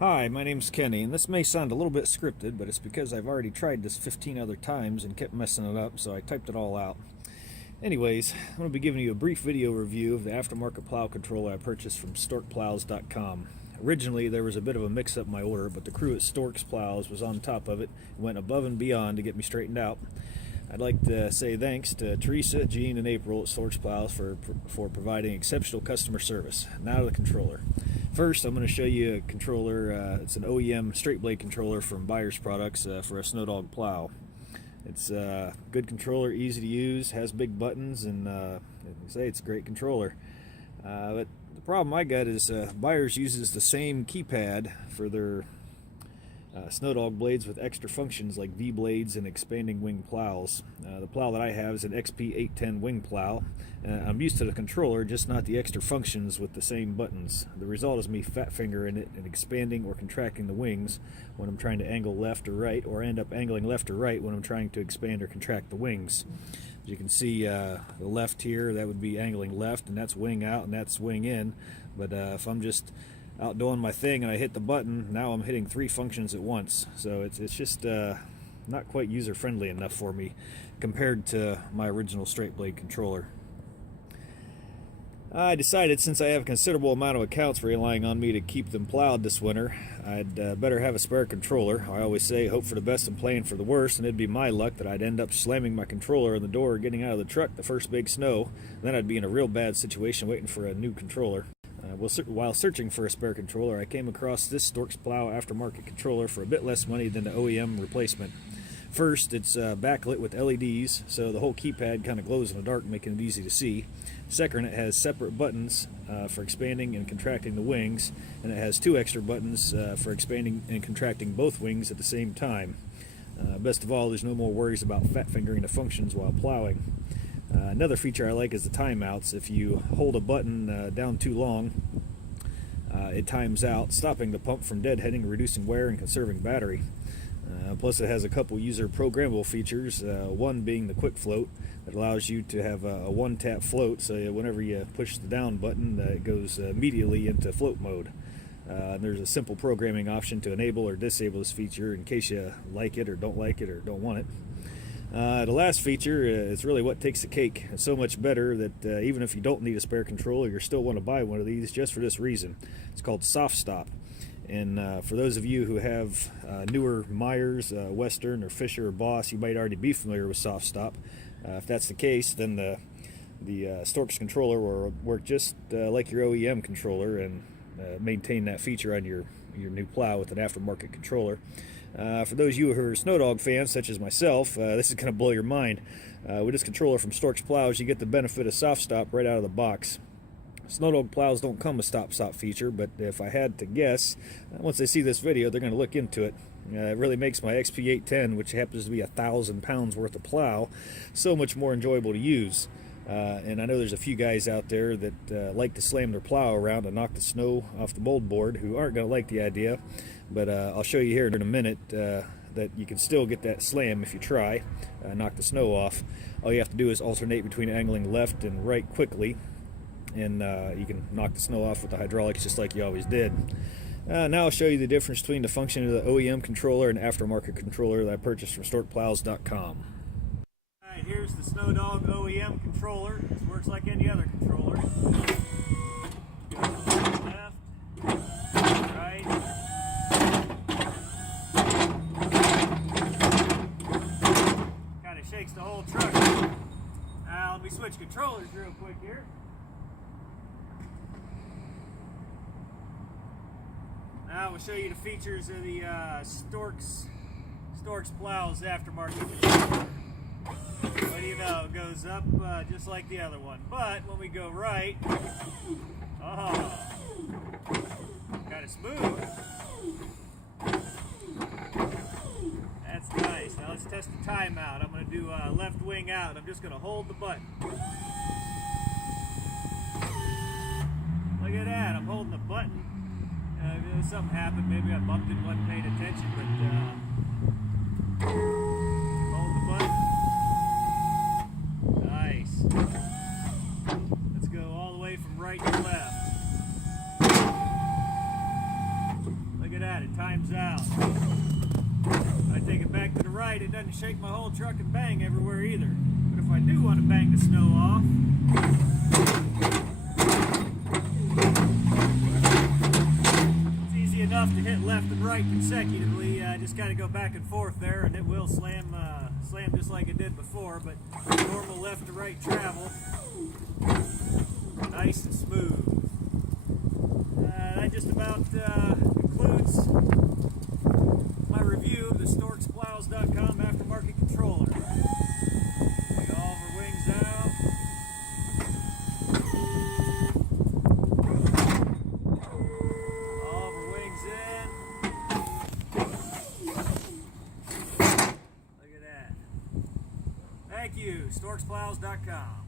Hi, my name's Kenny, and this may sound a little bit scripted, but it's because I've already tried this 15 other times and kept messing it up, so I typed it all out. Anyways, I'm going to be giving you a brief video review of the aftermarket plow controller I purchased from StorkPlows.com. Originally, there was a bit of a mix-up in my order, but the crew at Storks Plows was on top of it and went above and beyond to get me straightened out. I'd like to say thanks to Teresa, Jean, and April at Storks Plows for providing exceptional customer service. Now to the controller. First, I'm going to show you a controller. It's an OEM straight blade controller from Buyers Products for a SnowDogg plow. It's a good controller, easy to use, has big buttons, and like I say, it's a great controller. But the problem I got is Buyers uses the same keypad for their SnowDogg blades with extra functions like V-blades and expanding wing plows. The plow that I have is an XP810 wing plow. I'm used to the controller, just not the extra functions with the same buttons. The result is me fat fingering it and expanding or contracting the wings when I'm trying to angle left or right, or end up angling left or right when I'm trying to expand or contract the wings. As you can see, the left here, that would be angling left, and that's wing out and that's wing in. But if I'm just out doing my thing and I hit the button, now I'm hitting three functions at once. So it's just not quite user friendly enough for me compared to my original straight blade controller. I decided, since I have a considerable amount of accounts relying on me to keep them plowed this winter, I'd better have a spare controller. I always say hope for the best and plan for the worst, and it'd be my luck that I'd end up slamming my controller in the door or getting out of the truck the first big snow. Then I'd be in a real bad situation waiting for a new controller. While searching for a spare controller, I came across this Storks Plow aftermarket controller for a bit less money than the OEM replacement. First, it's backlit with LEDs, so the whole keypad kind of glows in the dark, making it easy to see. Second, it has separate buttons for expanding and contracting the wings, and it has two extra buttons for expanding and contracting both wings at the same time. Best of all, there's no more worries about fat fingering the functions while plowing. Another feature I like is the timeouts. If you hold a button down too long, it times out, stopping the pump from deadheading, reducing wear, and conserving battery. Plus, it has a couple user programmable features, one being the quick float that allows you to have a one-tap float, so whenever you push the down button, it goes immediately into float mode. There's a simple programming option to enable or disable this feature in case you like it or don't don't want it. The last feature is really what takes the cake. It's so much better that even if you don't need a spare controller, you still want to buy one of these just for this reason. It's called Soft Stop. And for those of you who have newer Myers, Western, or Fisher, or Boss, you might already be familiar with Soft Stop. If that's the case, then the Storks controller will work just like your OEM controller and maintain that feature on your new plow with an aftermarket controller. For those of you who are SnowDogg fans, such as myself, this is going to blow your mind. With this controller from Storks Plows, you get the benefit of Soft Stop right out of the box. SnowDogg plows don't come with stop feature, but if I had to guess, once they see this video, they're going to look into it. It really makes my XP810, which happens to be 1,000 pounds worth of plow, so much more enjoyable to use. And I know there's a few guys out there that like to slam their plow around and knock the snow off the mold board who aren't going to like the idea, but I'll show you here in a minute that you can still get that slam if you try, knock the snow off. All you have to do is alternate between angling left and right quickly, and you can knock the snow off with the hydraulics just like you always did. Now I'll show you the difference between the function of the OEM controller and aftermarket controller that I purchased from StorkPlows.com. Alright, here's the SnowDogg OEM controller. This works like any other controller. Go left, right. Kind of shakes the whole truck. Now let me switch controllers real quick here. Now we'll show you the features of the Storks Plows aftermarket controller. What do you know, it goes up just like the other one. But when we go right, oh, kind of smooth. That's nice. Now let's test the timeout. I'm going to do left wing out. I'm just going to hold the button. Look at that, I'm holding the button. Something happened, maybe I bumped it and wasn't paying attention, but hold the button. Nice. Let's go all the way from right to left. Look at that. it times out. I take it back to the right, it doesn't shake my whole truck and bang everywhere either. But if I do want to bang the snow off, it's easy enough to hit left and right consecutively. I just got to go back and forth there, and it will slam just like it did before, but normal left to right travel, nice and smooth. That just about concludes my review of the Storks Plows.com aftermarket controller. Take all of our wings out. All of our wings in. Look at that. Thank you, StorksPlows.com.